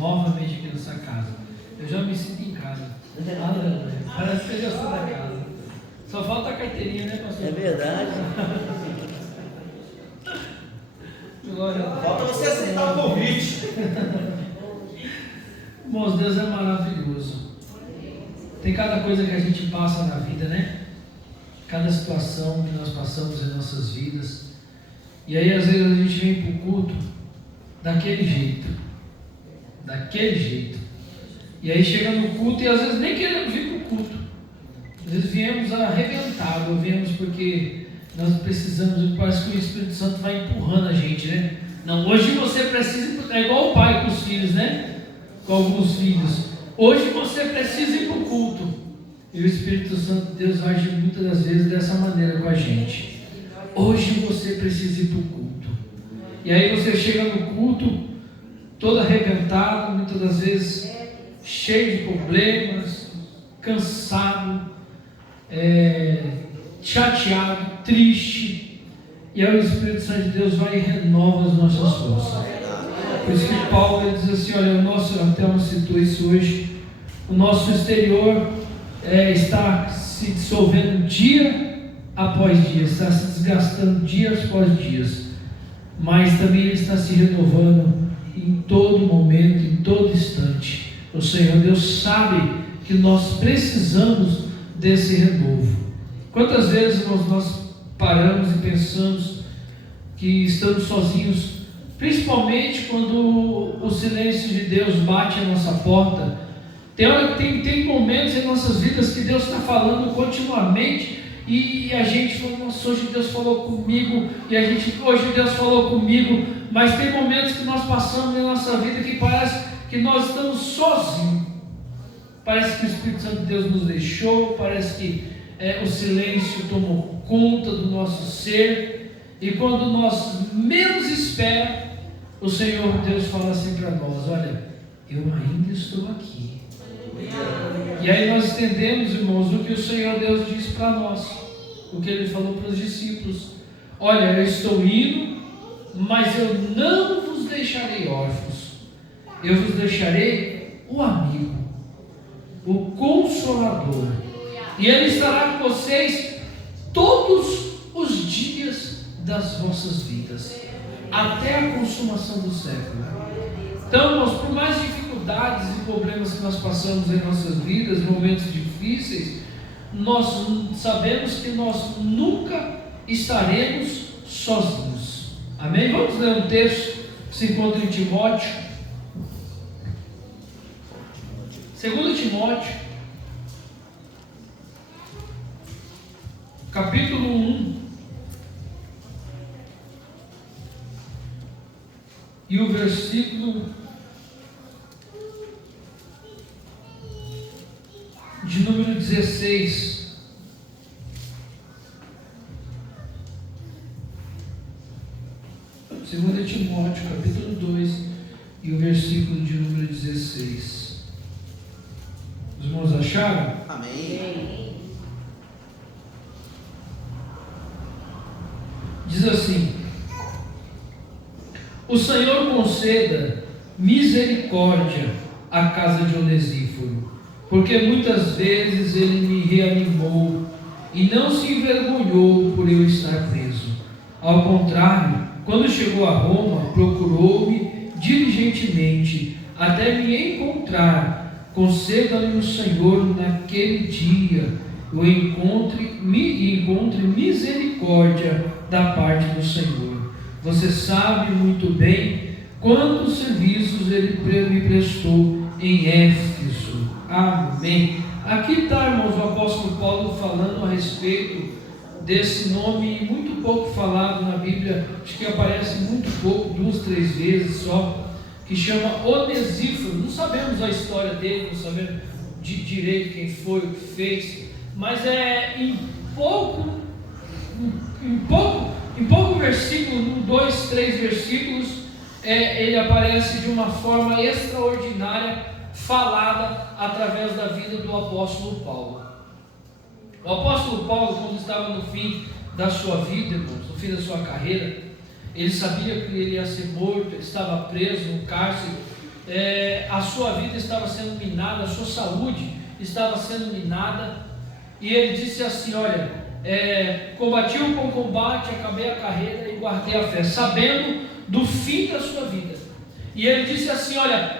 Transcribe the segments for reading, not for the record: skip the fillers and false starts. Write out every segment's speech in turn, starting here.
novamente aqui nessa casa. Eu já me sinto em casa. Aleluia. Parece que eu já sou da casa. Só falta a carteirinha, né, pastor? É verdade. Glória a Deus. Falta você aceitar o convite. Irmãos, Deus é maravilhoso. Tem cada coisa que a gente passa na vida, né? Cada situação que nós passamos em nossas vidas. E aí às vezes a gente vem para o culto daquele jeito. Daquele jeito. E aí chega no culto e às vezes nem queremos vir para o culto. Às vezes viemos arrebentado, viemos porque nós precisamos, parece que o Espírito Santo vai empurrando a gente, né? Não, hoje você precisa, é igual o pai com os filhos, né? Com alguns filhos. Hoje você precisa ir para o culto. E o Espírito Santo de Deus age muitas das vezes dessa maneira com a gente. Hoje você precisa ir para o culto. E aí você chega no culto todo arrebentado, muitas das vezes cheio de problemas, cansado, chateado, triste. E aí o Espírito Santo de Deus vai e renova as nossas forças. Por isso que Paulo ele diz assim, olha, o nosso, até eu citou isso hoje, o nosso exterior está se dissolvendo dia após dia, está se desgastando dias após dias, mas também ele está se renovando em todo momento, em todo instante. O Senhor Deus sabe que nós precisamos desse renovo. Quantas vezes nós paramos e pensamos que estamos sozinhos, principalmente quando o silêncio de Deus bate à nossa porta. Tem momentos em nossas vidas que Deus está falando continuamente e a gente fala, nossa, hoje Deus falou comigo, hoje Deus falou comigo, mas tem momentos que nós passamos na nossa vida que parece que nós estamos sozinhos. Parece que o Espírito Santo de Deus nos deixou, parece que o silêncio tomou conta do nosso ser, e quando nós menos esperamos, o Senhor Deus fala assim para nós, olha, eu ainda estou aqui. E aí nós entendemos, irmãos, o que o Senhor Deus disse para nós, o que Ele falou para os discípulos, olha, eu estou indo, mas eu não vos deixarei órfãos, eu vos deixarei o amigo, o Consolador, e Ele estará com vocês todos os dias das vossas vidas, até a consumação do século. Então, irmãos, por mais dificuldades e problemas que nós passamos em nossas vidas, momentos difíceis, nós sabemos que nós nunca estaremos sozinhos. Amém? Vamos ler um texto que se encontra em Timóteo. 2 Timóteo, capítulo 1. E o versículo de número 16. Segundo Timóteo, capítulo 2, e o versículo de número 16. Os irmãos acharam? Amém. Diz assim: o Senhor conceda misericórdia à casa de Onesíforo, porque muitas vezes ele me reanimou e não se envergonhou por eu estar preso. Ao contrário, quando chegou a Roma, procurou-me diligentemente até me encontrar. Conceda-me o Senhor naquele dia eu encontre misericórdia da parte do Senhor. Você sabe muito bem quantos serviços ele me prestou em Éfeso. Amém. Aqui está, irmãos, o apóstolo Paulo falando a respeito desse nome muito pouco falado na Bíblia, acho que aparece muito pouco, 2, 3 vezes só, que chama Onesíforo. Não sabemos a história dele, não sabemos de direito quem foi, o que fez, mas em pouco versículo, 2, 3 versículos, ele aparece de uma forma extraordinária, falada através da vida do apóstolo Paulo. O apóstolo Paulo, quando estava no fim da sua vida, irmãos, no fim da sua carreira, ele sabia que ele ia ser morto, ele estava preso no cárcere a sua vida estava sendo minada, a sua saúde estava sendo minada, e ele disse assim: olha, combati o bom combate, acabei a carreira e guardei a fé, sabendo do fim da sua vida. E ele disse assim: olha,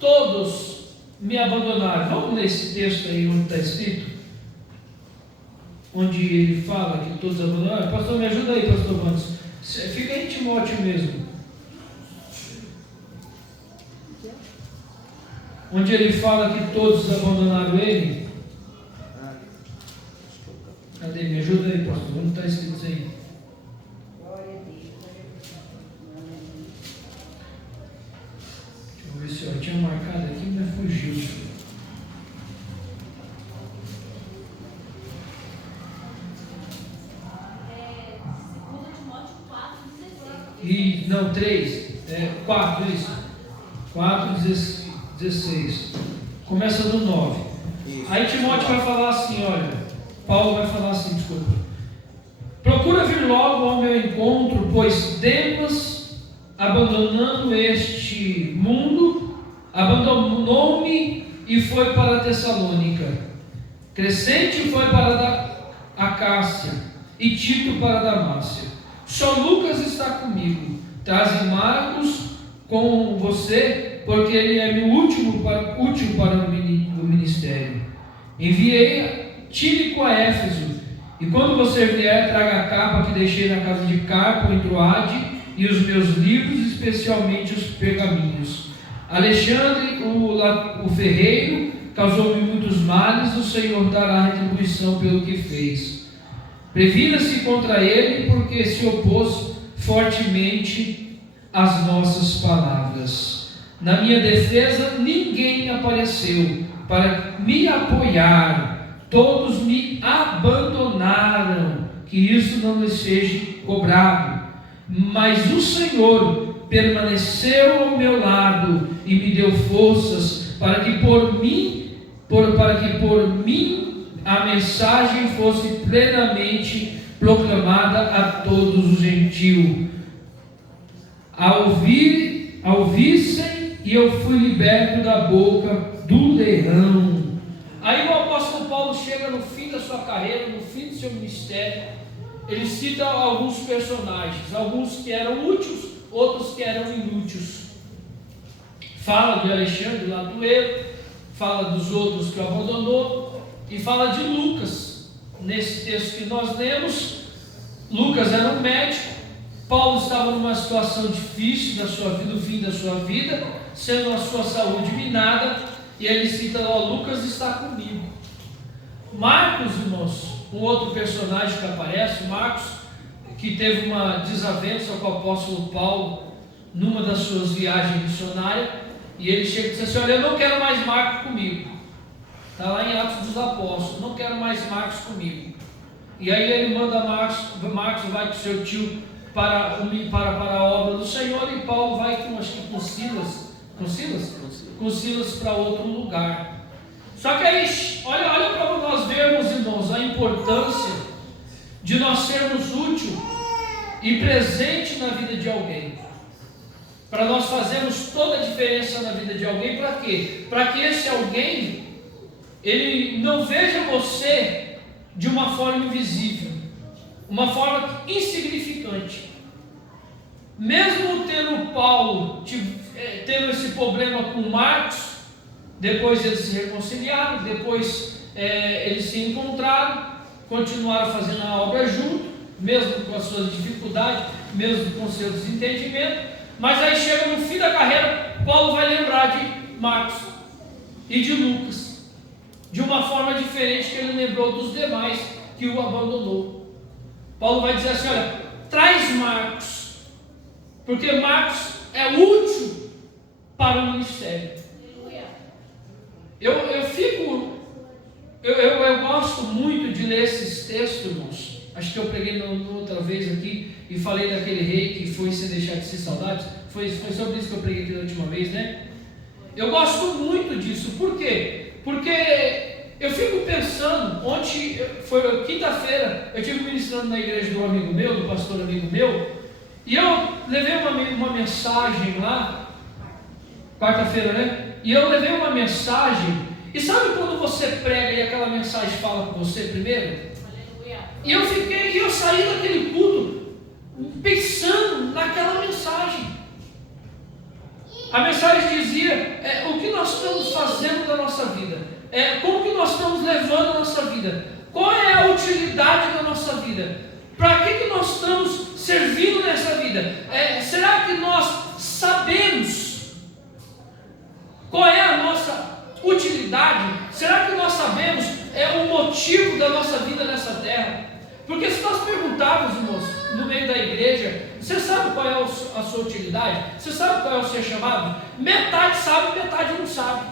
todos me abandonaram. Vamos ler esse texto aí onde está escrito, onde ele fala que todos abandonaram. Pastor, me ajuda aí, pastor Vandes. Fica em Timóteo mesmo, onde ele fala que todos abandonaram ele. Cadê? Me ajuda aí, pastor. Onde está escrito isso aí? Deixa eu ver se eu tinha marcado aqui, mas fugiu. E, não, 4, isso. 4:16. Começa do 9. Isso. Aí Timóteo vai falar assim, olha, Paulo vai falar assim, desculpa. Procura vir logo ao meu encontro, pois Demas, abandonando este mundo, abandonou-me e foi para Tessalônica. Crescente foi para a Acácia e Tito para Damácia. Só Lucas está comigo. Traze Marcos com você, porque ele é útil para o ministério. Enviei Tírico a Éfeso, e quando você vier, traga a capa que deixei na casa de Carpo em Troade, e os meus livros, especialmente os pergaminhos. Alexandre, o ferreiro, causou-me muitos males, o Senhor dará retribuição pelo que fez. Previna-se contra ele, porque se opôs fortemente às nossas palavras. Na minha defesa, ninguém apareceu para me apoiar, todos me abandonaram, que isso não lhes seja cobrado. Mas o Senhor permaneceu ao meu lado e me deu forças para que por mim a mensagem fosse plenamente proclamada a todos os gentios. Ouvissem, e eu fui liberto da boca do leão. Aí o apóstolo Paulo chega no fim da sua carreira, no fim do seu ministério. Ele cita alguns personagens, alguns que eram úteis, outros que eram inúteis. Fala de Alexandre, lá do Eiro, fala dos outros que o abandonou, e fala de Lucas. Nesse texto que nós lemos, Lucas era um médico. Paulo estava numa situação difícil da sua vida, no fim da sua vida, sendo a sua saúde minada, e ele cita lá: Lucas está comigo. Marcos, irmãos, um outro personagem que aparece, Marcos, que teve uma desavença com o apóstolo Paulo numa das suas viagens missionárias, e ele chega e diz assim: olha, eu não quero mais Marcos comigo. Está lá em Atos dos Apóstolos: não quero mais Marcos comigo. E aí ele manda Marcos vai com seu tio para a obra do Senhor, e Paulo vai com Silas para outro lugar. Só que aí, olha para nós vermos, irmãos, a importância de nós sermos úteis e presente na vida de alguém. Para nós fazermos toda a diferença na vida de alguém. Para quê? Para que esse alguém, ele não veja você de uma forma invisível, uma forma insignificante. Mesmo tendo Paulo tendo esse problema com Marcos, depois eles se reconciliaram, depois eles se encontraram, continuaram fazendo a obra junto, mesmo com as suas dificuldades, mesmo com os seus desentendimentos. Mas aí chega no fim da carreira, Paulo vai lembrar de Marcos e de Lucas, de uma forma diferente que ele lembrou dos demais que o abandonou. Paulo vai dizer assim: olha, traz Marcos, porque Marcos é útil para o ministério. Eu gosto muito de ler esses textos, irmãos. Acho que eu preguei outra vez aqui e falei daquele rei que foi sem deixar de ser saudades. Foi sobre isso que eu preguei aqui da última vez, né? Eu gosto muito disso. Por quê? Porque eu fico pensando, ontem, foi quinta-feira, eu estive ministrando na igreja do amigo meu, do pastor amigo meu, e eu levei uma mensagem lá quarta-feira, né? E eu levei uma mensagem. E sabe quando você prega e aquela mensagem fala com você primeiro? E eu saí daquele culto pensando naquela mensagem. A mensagem dizia o que nós estamos fazendo da nossa vida, como que nós estamos levando a nossa vida, qual é a utilidade da nossa vida, para que nós estamos servindo nessa vida, será que nós sabemos qual é a nossa utilidade? Será que nós sabemos o motivo da nossa vida nessa terra? Porque se nós perguntarmos, irmãos, no meio da igreja, você sabe qual é a sua utilidade? Você sabe qual é o seu chamado? Metade sabe, metade não sabe.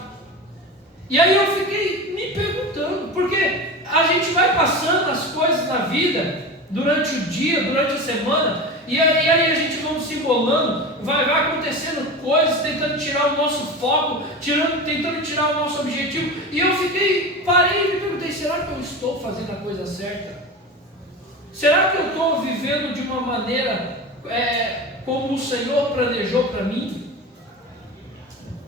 E aí eu fiquei me perguntando, porque a gente vai passando as coisas na vida, durante o dia, durante a semana, e aí a gente vamos se embolando, vai acontecendo coisas, tentando tirar o nosso foco, tentando tirar o nosso objetivo, e eu parei e me perguntei, será que eu estou fazendo a coisa certa? Será que eu estou vivendo de uma maneira como o Senhor planejou para mim?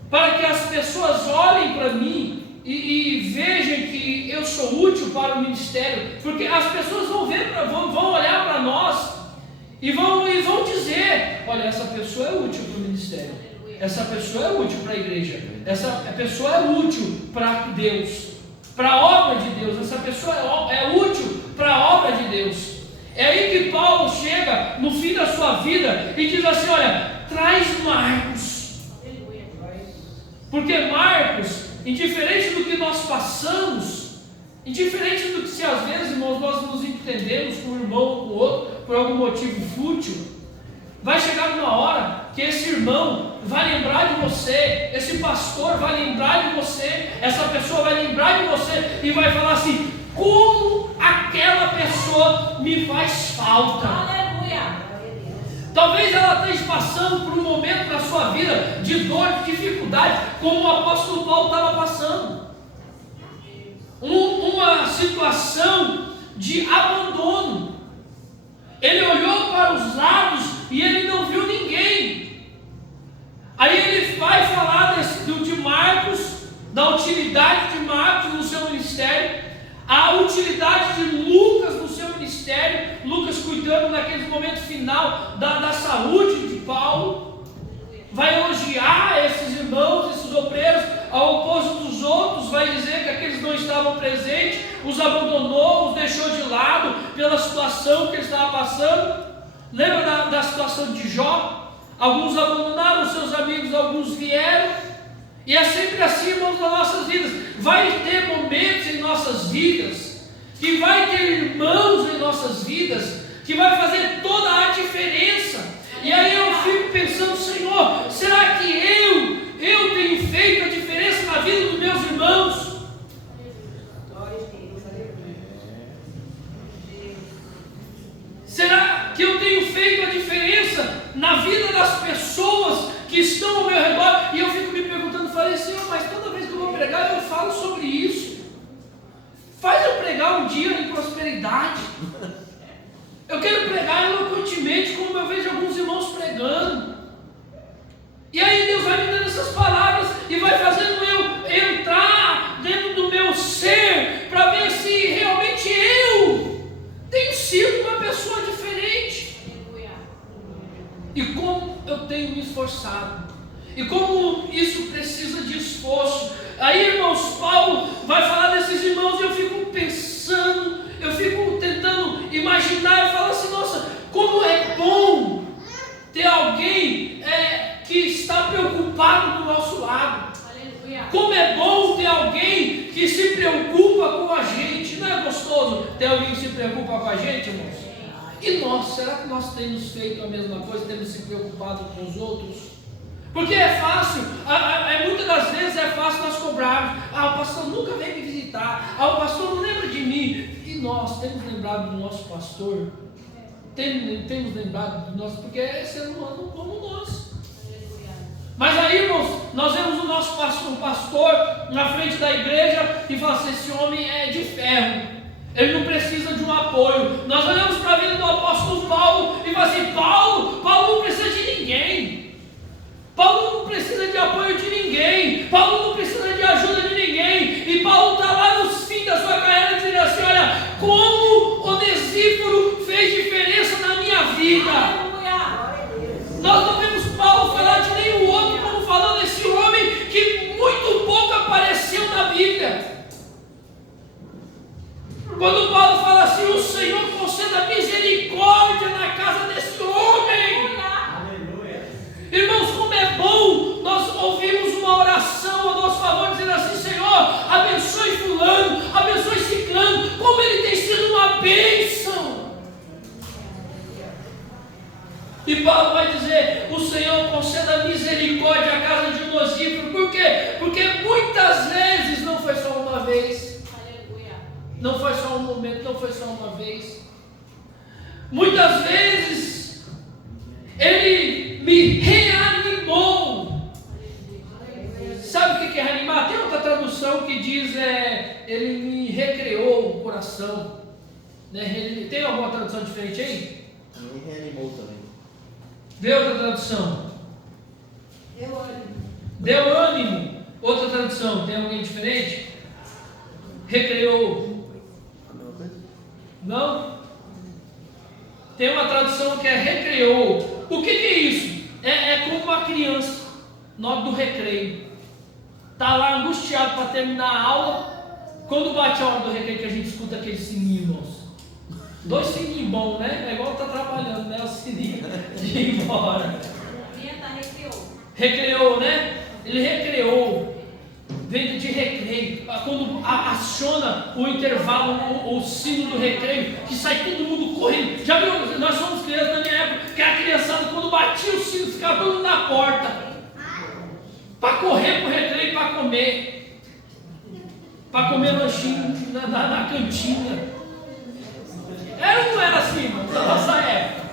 Para que as pessoas olhem para mim e vejam que eu sou útil para o ministério, porque as pessoas vão olhar para nós e vão dizer, olha, essa pessoa é útil para o ministério, essa pessoa é útil para a igreja, essa pessoa é útil para Deus, para a obra de Deus, essa pessoa é útil para a obra de Deus. É aí que Paulo chega no fim da sua vida e diz assim, olha, traz Marcos, porque Marcos, indiferente do que nós passamos, indiferente do que se às vezes, irmãos, nós nos entendemos com um irmão ou com o outro, por algum motivo fútil, vai chegar uma hora que esse irmão vai lembrar de você, esse pastor vai lembrar de você, essa pessoa vai lembrar de você e vai falar assim, como aquela pessoa me faz falta. Aleluia. Talvez ela esteja passando por um momento na sua vida de dor, de dificuldade, como o apóstolo Paulo estava passando. Uma situação de abandono. Ele olhou para os lados e ele não viu ninguém. Aí ele vai falar de Marcos, da utilidade de Marcos no seu ministério, a utilidade de Lucas no seu ministério, Lucas cuidando naquele momento final da saúde de Paulo, vai elogiar esses irmãos, esses obreiros, ao oposto dos outros, vai dizer que aqueles não estavam presentes, os abandonou, os deixou de lado pela situação que ele estava passando. Lembra da situação de Jó? Alguns abandonaram seus amigos, alguns vieram. E é sempre assim, irmãos, nas nossas vidas. Vai ter momentos em nossas vidas, que vai ter irmãos em nossas vidas, que vai fazer toda a diferença. E aí eu fico pensando, Senhor, será que eu tenho feito a diferença na vida dos meus irmãos? Será que eu tenho feito a diferença na vida das pessoas que estão ao meu redor? E eu fico me perguntando, falei, Senhor, mas toda vez que eu vou pregar, eu falo sobre isso. Faz eu pregar um dia em prosperidade. Eu quero pregar eloquentemente, como eu vejo alguns irmãos pregando. E aí Deus vai me dando essas palavras e vai fazendo eu entrar dentro do meu ser, para ver se realmente eu tenho sido uma pessoa diferente. E como eu tenho me esforçado. E como isso precisa de esforço. Aí, irmãos, Paulo vai falar desses irmãos e eu fico pensando, eu fico tentando imaginar, eu falo assim, nossa, como é bom ter alguém que está preocupado do nosso lado. Aleluia. Como é bom ter alguém que se preocupa com a gente. Não é gostoso ter alguém que se preocupa com a gente, irmãos? E nós, será que nós temos feito a mesma coisa, temos se preocupado com os outros? Porque é fácil, muitas das vezes é fácil nós cobrarmos. O pastor nunca vem me visitar, o pastor não lembra de mim. E nós temos lembrado do nosso pastor? Temos lembrado do nosso, porque é ser humano como nós. Mas aí, irmãos, nós vemos o nosso pastor na frente da igreja e fala assim, esse homem é de ferro, ele não precisa de um apoio. Nós olhamos para a vida do apóstolo Paulo e falamos assim, Paulo não precisa de ninguém. Paulo não precisa de apoio de ninguém. Quando Paulo fala assim, o Senhor conceda misericórdia na casa desse homem. Irmãos, como é bom nós ouvirmos uma oração a nosso favor, dizendo assim: Senhor, abençoe fulano, abençoe ciclano, como ele tem sido uma bênção. E Paulo vai dizer: o Senhor conceda misericórdia à casa de Onesíforo. Por quê? Porque muitas vezes não foi só uma vez. Não foi só um momento, não foi só uma vez. Muitas vezes ele me reanimou. Sabe o que é reanimar? Tem outra tradução que diz ele me recriou o coração. Né? Tem alguma tradução diferente aí? Me reanimou também. Vê outra tradução. Deu ânimo. Deu ânimo. Outra tradução, tem alguém diferente? Recriou. Não? Tem uma tradução que é recriou. O que é isso? É como uma criança na hora do recreio. Está lá angustiado para terminar a aula. Quando bate a hora do recreio, que a gente escuta aquele sininho, irmãos. 2 sininhos bons, né? É igual tá trabalhando, né? O sininho de ir embora. Recriou, né? Ele recriou. Vem de recreio. Quando aciona o intervalo, o sino do recreio, que sai todo mundo correndo. Já viu? Nós somos crianças na minha época, que a criançada, quando batia o sino, ficava todo mundo na porta. Para correr pro recreio, para comer. Para comer lanchinho na cantina. Era ou não era assim, irmão, na nossa época?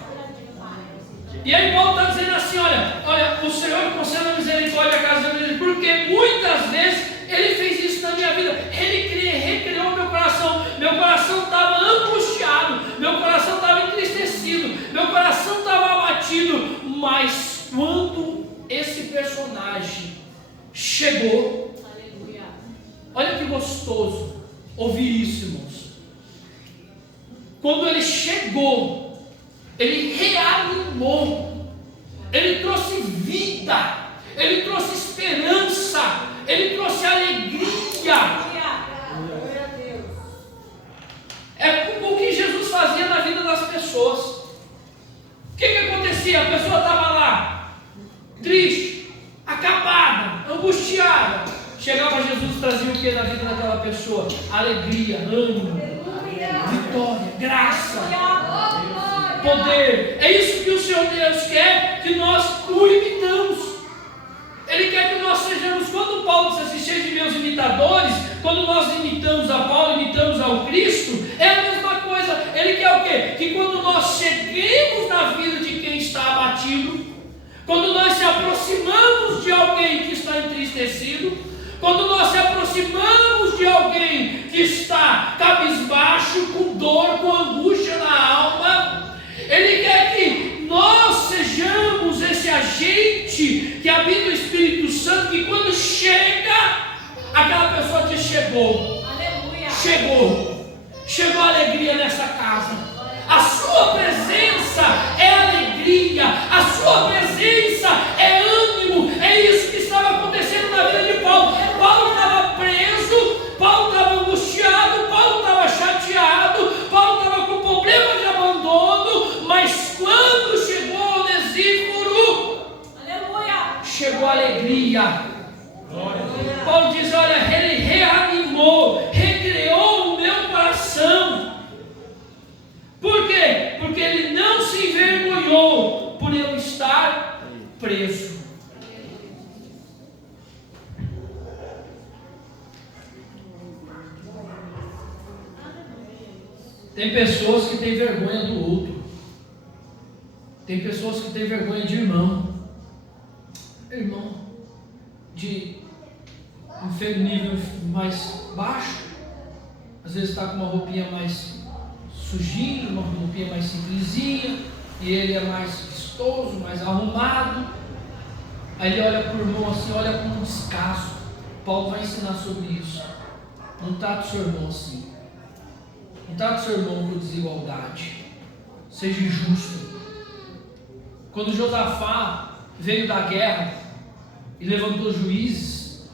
E aí Paulo está dizendo assim: olha, o Senhor conceda misericórdia à casa dele, porque muitas vezes ele fez isso na minha vida. Ele recriou meu coração. Meu coração estava angustiado, meu coração estava entristecido, meu coração estava abatido. Mas quando esse personagem chegou, olha que gostoso ouvir isso, irmãos. Quando ele chegou, ele reanimou, ele trouxe vida, ele trouxe esperança, ele trouxe alegria. É o que Jesus fazia na vida das pessoas. O que acontecia? A pessoa estava lá, triste, acabada, angustiada. Chegava Jesus e trazia o que na vida daquela pessoa? Alegria, ânimo, vitória, graça, poder. É isso que o Senhor Deus quer, que nós o imitamos. Ele quer que nós sejamos, quando Paulo diz assim, seja meus imitadores, quando nós imitamos a Paulo, imitamos ao Cristo, é a mesma coisa. Ele quer o quê? Que quando nós cheguemos na vida de quem está abatido, quando nós se aproximamos de alguém que está entristecido, quando nós se aproximamos de alguém que está cabisbaixo, com dor, com angústia na alma, Ele quer que nós sejamos esse agente que habita o Espírito Santo, que quando chega, aquela pessoa diz: chegou. Aleluia. Chegou a alegria nessa casa. A sua presença é alegria, a sua presença é ânimo. É isso que estava acontecendo na vida de Paulo. Paulo estava preso, Paulo estava angustiado, Paulo estava chateado, Paulo estava com problema de abandono, mas quando chegou Onesíforo, chegou a alegria. Paulo diz: olha, ele reanimou, recriou o meu coração. Por quê? Porque ele não se envergonhou por eu estar preso. Tem pessoas que têm vergonha do outro. Tem pessoas que têm vergonha de irmão. Irmão de nível mais baixo, às vezes está com uma roupinha mais sujinha, uma roupinha mais simplesinha, e ele é mais vistoso, mais arrumado. Aí ele olha para o irmão assim, olha com um descaso. Paulo vai ensinar sobre isso. Não trate o seu irmão assim. Não trate o seu irmão por desigualdade. Seja justo. Quando Josafá veio da guerra e levantou juízes,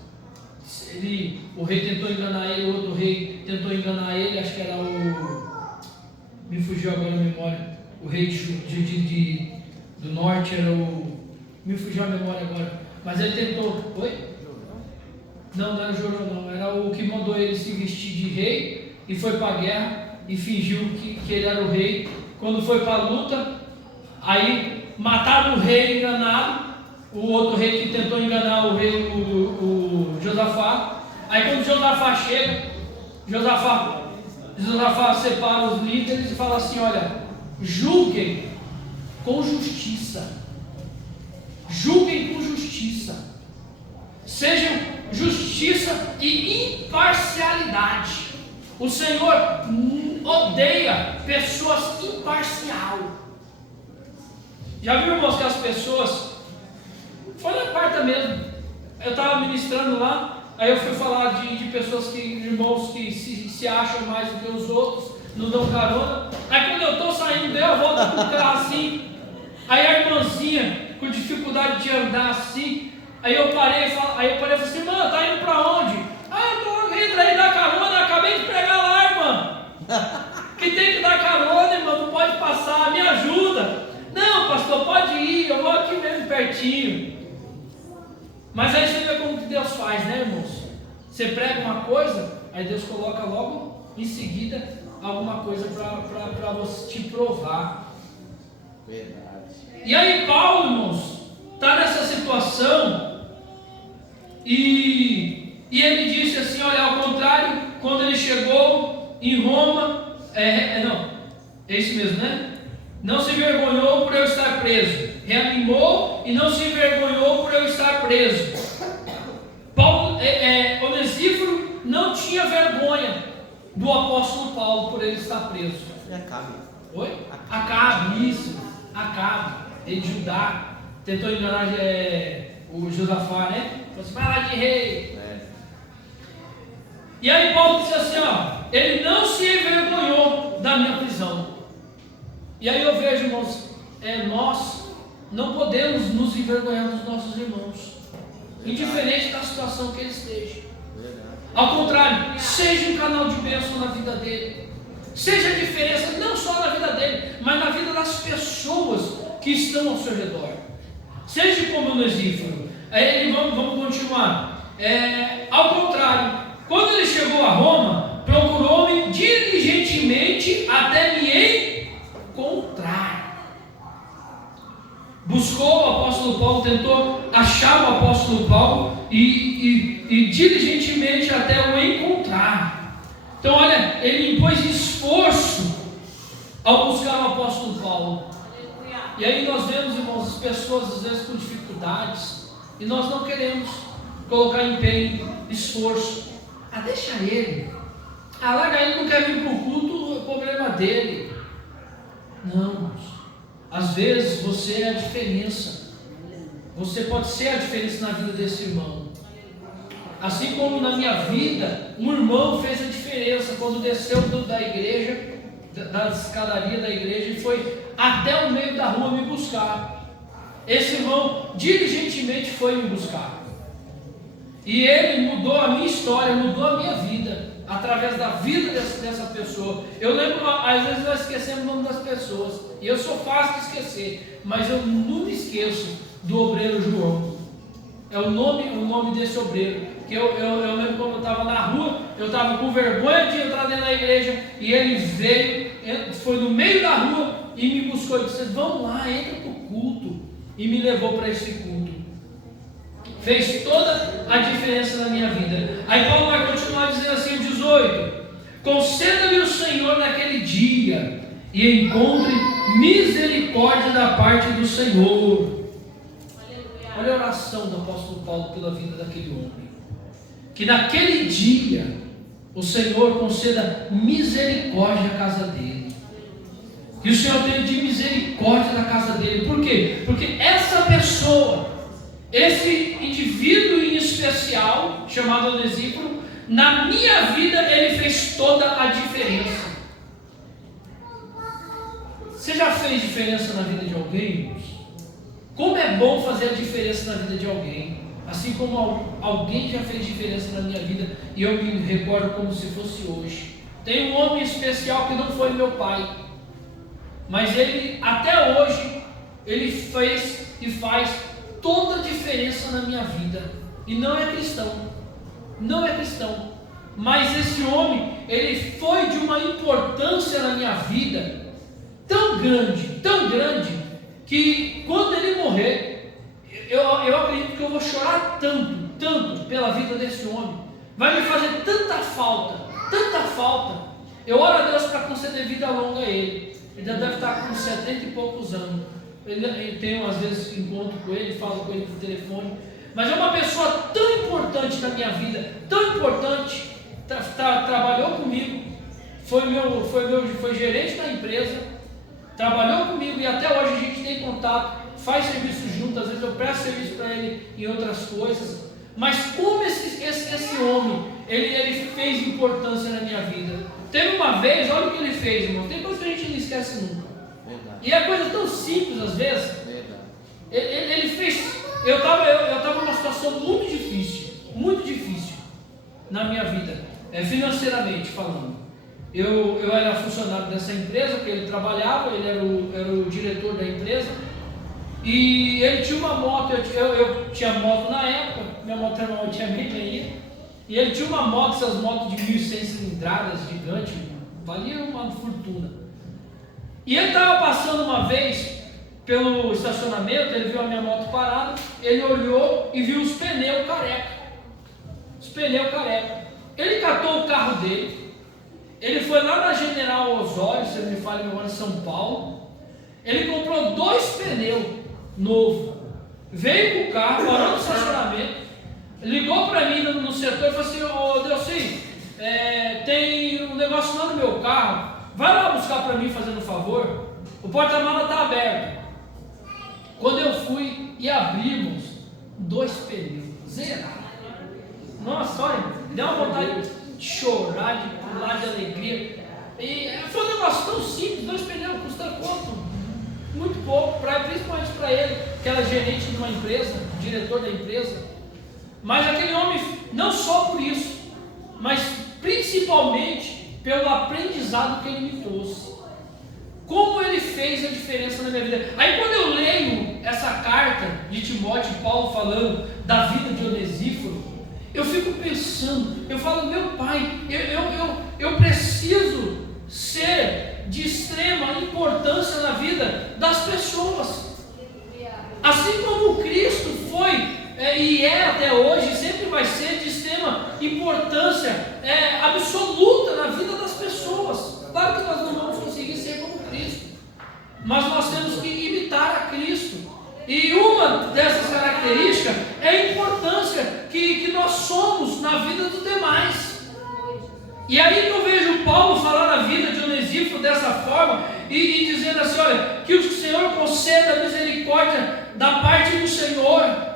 o rei tentou enganar ele, o outro rei tentou enganar ele, acho que era me fugiu agora a memória, o rei do norte era me fugiu a memória agora, mas ele tentou, não era o Jorão não, era o que mandou ele se vestir de rei e foi para a guerra e fingiu que ele era o rei. Quando foi para a luta, aí mataram o rei enganado, o outro rei que tentou enganar o rei, o Josafá. Aí quando Josafá chega, Josafá separa os líderes e fala assim: olha, julguem com justiça, sejam justiça e imparcialidade. O Senhor odeia pessoas imparcial. Já viu, irmãos, que as pessoas, foi na quarta mesmo, eu estava ministrando lá, aí eu fui falar de pessoas irmãos que se acham mais do que os outros, não dão carona. Aí quando eu estou saindo, dei a volta com o carro assim, aí a irmãzinha com dificuldade de andar assim, aí eu parei e falei assim: irmã, tá indo para onde? Eu tô indo aí dar carona, acabei de pregar lá, irmã, que tem que dar carona, irmã, não pode passar, me ajuda. Não, pastor, pode ir, eu vou aqui mesmo pertinho. Mas aí você vê como que Deus faz, né, irmãos? Você prega uma coisa, aí Deus coloca logo em seguida alguma coisa para você te provar. Verdade. E aí Paulo, irmãos, está nessa situação e ele disse assim: olha, ao contrário, quando ele chegou em Roma, é isso mesmo, né? Não se envergonhou por eu estar preso, reanimou e não se envergonhou por eu estar preso. Onesíforo não tinha vergonha do apóstolo Paulo por ele estar preso. E Acabe. Oi? Acabe, isso. Acabe, rei de Judá, tentou enganar o Josafá, né? Falou assim: vai lá de rei. E aí Paulo disse assim: ele não se envergonhou da minha prisão. E aí eu vejo, irmãos, nós não podemos nos envergonhar dos nossos irmãos, indiferente da situação que ele esteja. Ao contrário, seja um canal de bênção na vida dele, seja a diferença não só na vida dele, mas na vida das pessoas que estão ao seu redor. Seja como Onesíforo. Vamos continuar. Ao contrário, quando ele chegou a Roma, procurou-me diligentemente até me encontrar. Buscou o apóstolo Paulo, tentou achar o apóstolo Paulo e diligentemente até o encontrar. Então, olha, ele impôs esforço ao buscar o apóstolo Paulo. E aí nós vemos, irmãos, as pessoas às vezes com dificuldades e nós não queremos colocar empenho, esforço. Deixa ele. Larga ele, não quer vir para o culto, o problema dele. Não, irmãos. Às vezes você é a diferença. Você pode ser a diferença na vida desse irmão. Assim como na minha vida, um irmão fez a diferença quando desceu da igreja, da escadaria da igreja, e foi até o meio da rua me buscar. Esse irmão diligentemente foi me buscar. E ele mudou a minha história, mudou a minha vida, através da vida dessa pessoa. Eu lembro, às vezes nós esquecemos o nome das pessoas, e eu sou fácil de esquecer, mas eu nunca esqueço do obreiro João. É o nome desse obreiro. Que eu lembro quando eu estava na rua, eu estava com vergonha de entrar dentro da igreja, e ele veio, foi no meio da rua e me buscou e disse: vamos lá, entra para o culto, e me levou para esse culto. Fez toda a diferença na minha vida. Aí Paulo vai continuar dizendo assim, 18: conceda-me o Senhor naquele dia e encontre misericórdia da parte do Senhor. Olha a oração do apóstolo Paulo pela vida daquele homem. Que naquele dia o Senhor conceda misericórdia à casa dele. Que o Senhor tenha de misericórdia na casa dele. Por quê? Porque essa pessoa, esse indivíduo em especial, chamado Onesíforo, na minha vida ele fez toda a diferença. Você já fez diferença na vida de alguém, irmãos? Como é bom fazer a diferença na vida de alguém. Assim como alguém já fez diferença na minha vida e eu me recordo como se fosse hoje. Tem um homem especial que não foi meu pai, mas ele até hoje ele fez e faz toda a diferença na minha vida. E não é cristão, não é cristão. Mas esse homem, ele foi de uma importância na minha vida tão grande, que quando ele morrer, eu acredito que eu vou chorar tanto pela vida desse homem. Vai me fazer tanta falta. Eu oro a Deus para conceder vida longa a ele. Ele já deve estar com 70 e poucos anos. Eu tenho às vezes encontro com ele, falo com ele por telefone. Mas é uma pessoa tão importante na minha vida, tão importante. Trabalhou comigo, foi gerente da empresa, trabalhou comigo e até hoje a gente tem contato, faz serviço junto, às vezes eu presto serviço para ele em outras coisas. Mas como esse homem, ele fez importância na minha vida. Teve uma vez, olha o que ele fez, irmão, tem coisa que a gente não esquece nunca. Verdade. E é coisa tão simples às vezes. Verdade. Ele fez, eu estava numa situação muito difícil na minha vida, financeiramente falando. Eu era funcionário dessa empresa que ele trabalhava, ele era o diretor da empresa. E ele tinha uma moto, eu tinha moto na época, minha moto era uma tinha meia. E ele tinha uma moto, essas motos de 1.100 cilindradas, gigante, valia uma fortuna. E ele estava passando uma vez pelo estacionamento, ele viu a minha moto parada, ele olhou e viu os pneus careca. Ele catou o carro dele, ele foi lá na General Osório, se eu me falha, em São Paulo, ele comprou 2 pneus novos, veio com o carro, parou no estacionamento, ligou para mim no setor e falou assim: ô Delci, tem um negócio lá no meu carro, vai lá buscar para mim fazendo um favor, o porta-mala está aberto. Quando eu fui e abrimos, 2 pneus, zerados. Nossa, olha, deu uma vontade de chorar, de pular de alegria. E foi um negócio tão simples, 2 pneus, custa quanto? Muito pouco, principalmente para ele, que era gerente de uma empresa, diretor da empresa. Mas aquele homem, não só por isso, mas principalmente pelo aprendizado que ele me trouxe. Como ele fez a diferença na minha vida. Aí quando eu leio essa carta de Timóteo e Paulo falando da vida de Onesíforo, eu fico pensando, eu falo: meu pai, eu preciso ser de extrema importância na vida das pessoas. Assim como Cristo foi e é até hoje, sempre vai ser de extrema importância absoluta na vida das pessoas. Claro que nós não vamos conseguir ser como Cristo, mas nós temos que imitar a Cristo. E uma dessas características é a importância que nós somos na vida dos demais. E aí que eu vejo Paulo falar na vida de Onesíforo dessa forma e dizendo assim: olha, que o Senhor conceda misericórdia da parte do Senhor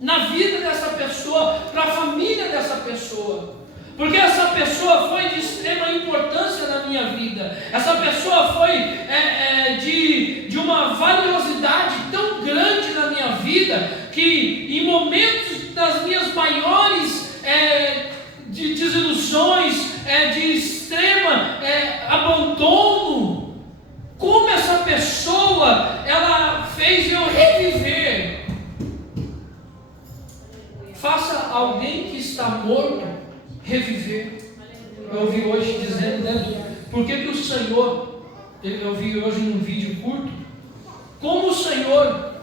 na vida dessa pessoa, para a família dessa pessoa. Porque essa pessoa foi de extrema importância na minha vida. Essa pessoa foi de uma valiosidade tão grande na minha vida, que em momentos das minhas maiores de desilusões, de extrema abandono, como essa pessoa, ela fez eu reviver. Faça alguém que está morto reviver. Eu ouvi hoje dizendo, por que o Senhor, eu vi hoje num vídeo curto, como o Senhor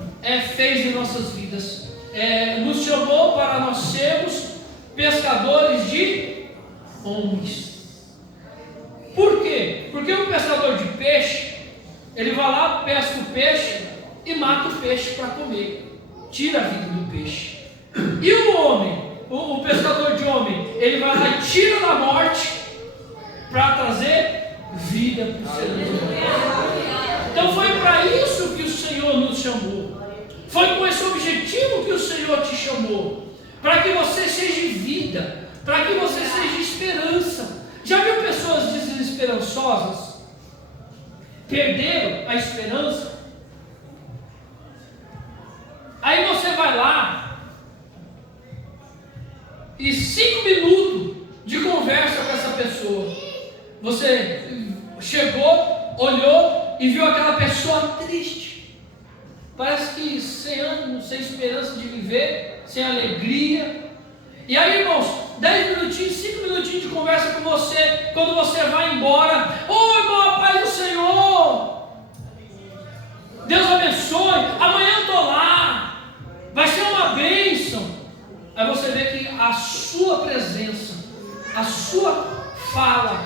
fez em nossas vidas, nos chamou para nós sermos pescadores de homens. Por quê? Porque o pescador de peixe, ele vai lá, pesca o peixe e mata o peixe para comer, tira a vida do peixe. E o homem, o pescador de homem, ele vai lá e tira da morte para trazer vida para o ser humano. Então foi para isso que o Senhor nos chamou. Foi com esse objetivo que o Senhor te chamou, para que você seja vida, para que você seja esperança. Já viu pessoas desesperançosas? Perderam a esperança? Aí você vai lá e 5 minutos de conversa com essa pessoa. Você chegou, olhou e viu aquela pessoa triste. Parece que sem ânimo, sem esperança de viver, sem alegria. E aí, irmãos, 10 minutinhos, 5 minutinhos de conversa com você, quando você vai embora. Ô irmão, a paz do Senhor, Deus abençoe, amanhã eu estou lá, vai ser uma bênção. Aí você vê que a sua presença, a sua fala,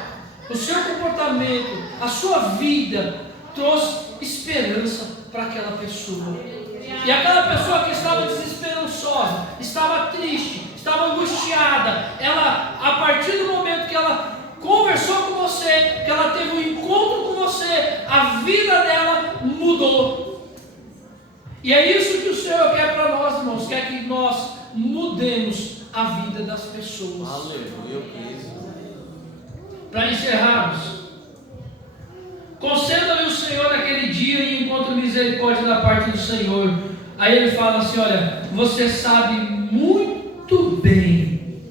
o seu comportamento, a sua vida trouxe esperança para aquela pessoa. E aquela pessoa que estava desesperançosa, estava triste, estava angustiada, ela, a partir do momento que ela conversou com você, que ela teve um encontro com você, a vida dela mudou. E é isso que o Senhor quer para nós, irmãos, quer que nós mudemos a vida das pessoas. Aleluia, Cristo. Para encerrarmos, conceda-lhe o Senhor naquele dia e encontre misericórdia da parte do Senhor. Aí ele fala assim: olha, você sabe muito bem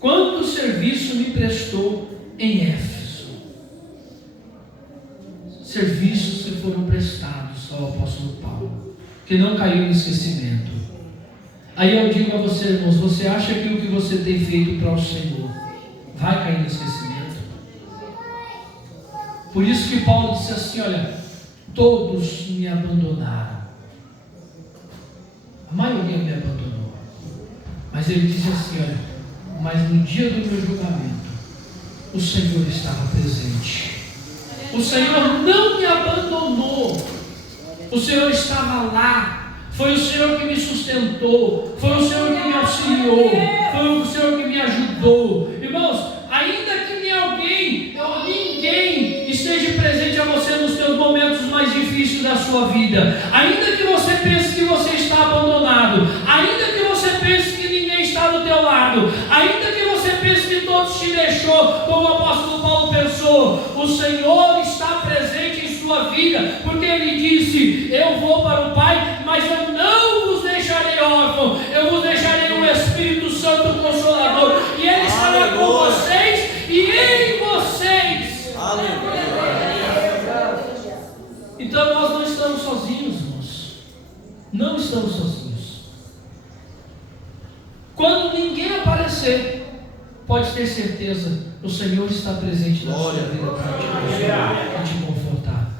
quanto serviço me prestou em Éfeso. Serviços que foram prestados ao apóstolo Paulo, que não caiu no esquecimento. Aí eu digo a você, irmãos, você acha que o que você tem feito para o Senhor vai cair no esquecimento? Por isso que Paulo disse assim: olha, todos me abandonaram. A maioria me abandonou. Mas ele disse assim: olha, mas no dia do meu julgamento, o Senhor estava presente. O Senhor não me abandonou. O Senhor estava lá. Foi o Senhor que me sustentou. Foi o Senhor que me auxiliou. Foi o Senhor que me ajudou. Irmãos, ainda que ninguém esteja presente a você nos seus momentos mais difíceis da sua vida, ainda que você pense que você está abandonado, ainda que você pense que ninguém está do teu lado, ainda que você pense que todos te deixou, como o apóstolo Paulo pensou, o Senhor está presente em sua vida, porque ele disse: eu vou para o Pai, mas eu não vos deixarei órfão, eu vos deixarei um Espírito Santo Consolador, e ele estará com vocês e em vocês. Aleluia. Então nós não estamos sozinhos, irmãos. Não estamos sozinhos. Quando ninguém aparecer, pode ter certeza, o Senhor está presente na sua vida para te confortar.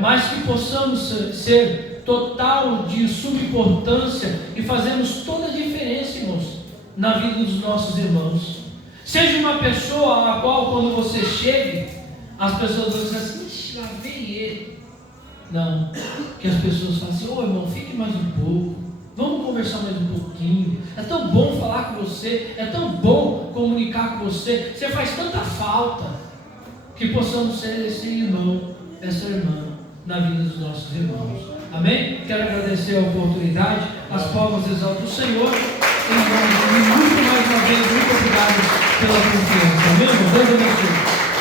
Mas que possamos ser total de suma importância e fazermos toda a diferença, irmãos, na vida dos nossos irmãos. Seja uma pessoa a qual, quando você chegue, as pessoas vão dizer assim: ixi, lá vem ele. Não, que as pessoas falam assim: ô irmão, fique mais um pouco, vamos conversar mais um pouquinho, é tão bom falar com você, é tão bom comunicar com você, você faz tanta falta. Que possamos ser esse irmão, essa irmã na vida dos nossos irmãos. Amém? Quero agradecer a oportunidade, as palmas exaltam o Senhor, em nome de muito mais uma vez, muito obrigado pela confiança. Amém? Deus abençoe.